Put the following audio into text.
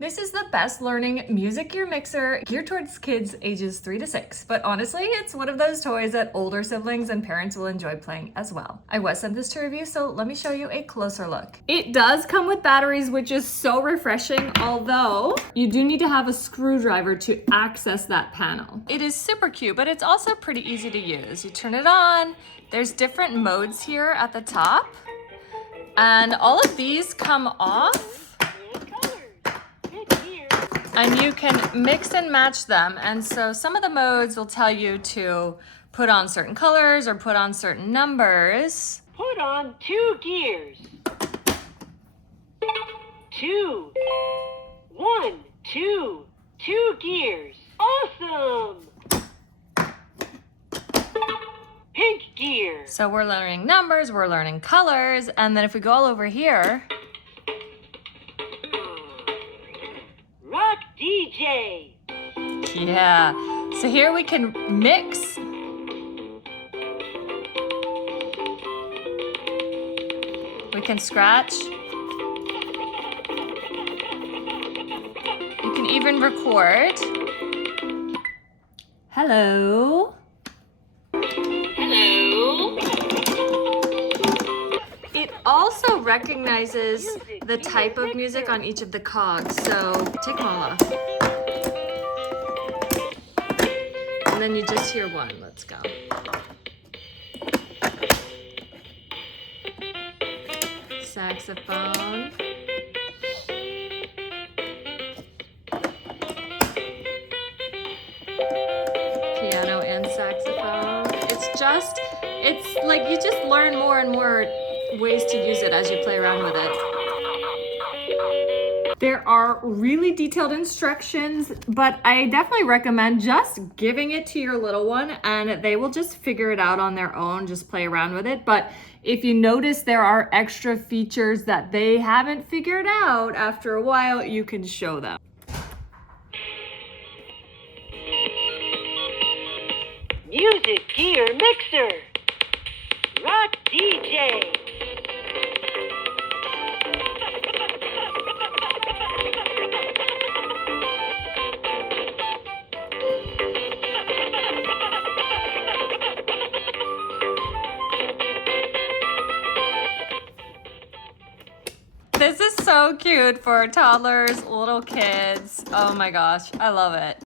This is the best learning music gear mixer geared towards kids ages 3 to 6, but honestly, it's one of those toys that older siblings and parents will enjoy playing as well. I was sent this to review, so let me show you a closer look. It does come with batteries, which is so refreshing, although you do need to have a screwdriver to access that panel. It is super cute, but it's also pretty easy to use. You turn it on, there's different modes here at the top, and all of these come off. And you can mix and match them. And so some of the modes will tell you to put on certain colors or put on certain numbers. Put on 2 gears. 2. 1, 2. 2 gears. Awesome! Pink gear. So we're learning numbers, we're learning colors, and then if we go all over here, Rock DJ. yeah. So here we can mix. We can scratch. You can even record. Hello. Hello. It also recognizes the type of music on each of the cogs. So take them all off. And then you just hear one. Let's go. Saxophone. Piano and saxophone. It's like you just learn more and more ways to use it as you play around with it. There are really detailed instructions, but I definitely recommend just giving it to your little one and they will just figure it out on their own, just play around with it. But if you notice there are extra features that they haven't figured out after a while, you can show them. Music gear mixer. Rock DJ. This is so cute for toddlers, little kids. Oh my gosh, I love it.